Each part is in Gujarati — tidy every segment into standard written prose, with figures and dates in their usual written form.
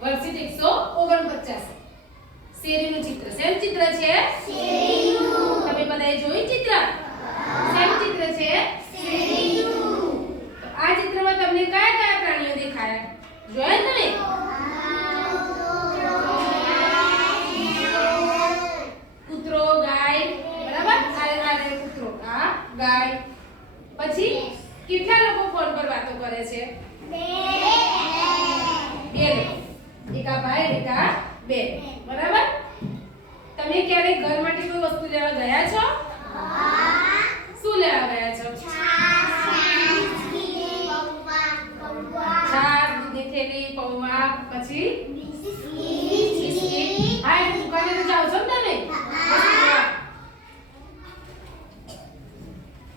વર્કશીટ 149 શેરીનું ચિત્ર. શેનું ચિત્ર છે? શેરીનું. તમે બધાએ જોયું ચિત્ર? શેનું ચિત્ર છે? શેરીનું. તો આ ચિત્રમાં તમને કયા કયા પ્રાણીઓ દેખાયા? જોયા તમે? કૂતરો, ગાય, બરાબર? આ કૂતરો, આ ગાય. પછી કેટલા લોકો ફોન પર વાતો કરે છે? બે લોકો. એક આ ભાઈ, એક આ બેન. બરાબર? તમે ક્યારે ઘર માટે કોઈ વસ્તુ લેવા ગયા છો? શું લેવા ગયા છો? છાશ, દૂધની થેલી, પૌવા, પછી બિસ્કિટ. હા, દુકાને તો જાવ છો ને તમે?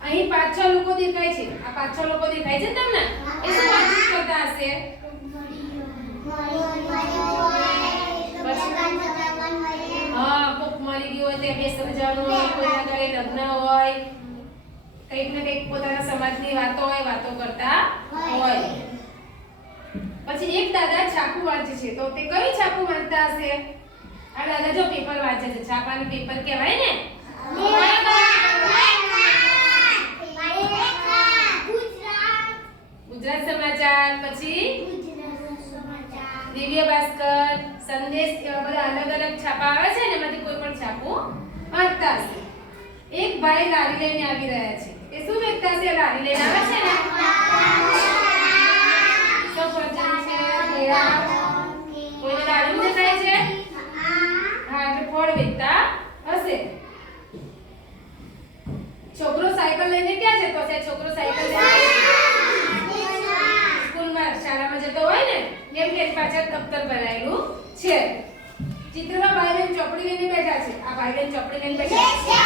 અહીં 5-6 લોકો દેખાય છે. આ 5-6 લોકો દેખાય છે તમને? એ શું વાતચીત કરતા હશે? હા, કોક મરી ગયું હોય તે બેસવા જવાનું હોય, કોઈના ઘરે લગ્ન હોય, કંઈક ને કંઈક પોતાના સમાજની વાતો હોય, વાતો કરતા હોય. પછી એક દાદા છાપું વાંચે છે. તો તે કઈ છાપું વાંચતા હશે? આ દાદા જો પેપર વાંચે છે. છાપાનું પેપર કહેવાય ને? ગુજરાત સમાચાર, પછી દિવ્ય ભાસ્કર, સંદેશ, એવા બધા અલગ અલગ છાપા આવે છે ને, એમાંથી કોઈ પણ છાપું વાંચતા હશે. એક ભાઈ લારી લઈને આવી રહ્યા છે. એ શું વેચતા હશે? લારી લઈને આવે છે ને? સફરજન છે, કેળા. કોઈને દાડમ દેખાય છે? હા, એટલે ફળ વેચતા હશે. છોકરો સાયકલ લઈને ક્યાં જતો હશે? છોકરો સાયકલ લઈને સ્કૂલમાં, શાળામાં જતો હોય ને, કેમ કે પાછળ દફતર ભરાયેલું છે. ચિત્રમાં ભાઈ બહેન ચોપડી લઈને બેઠા છે. આ ભાઈ બહેન ચોપડી લઈને બેઠા છે.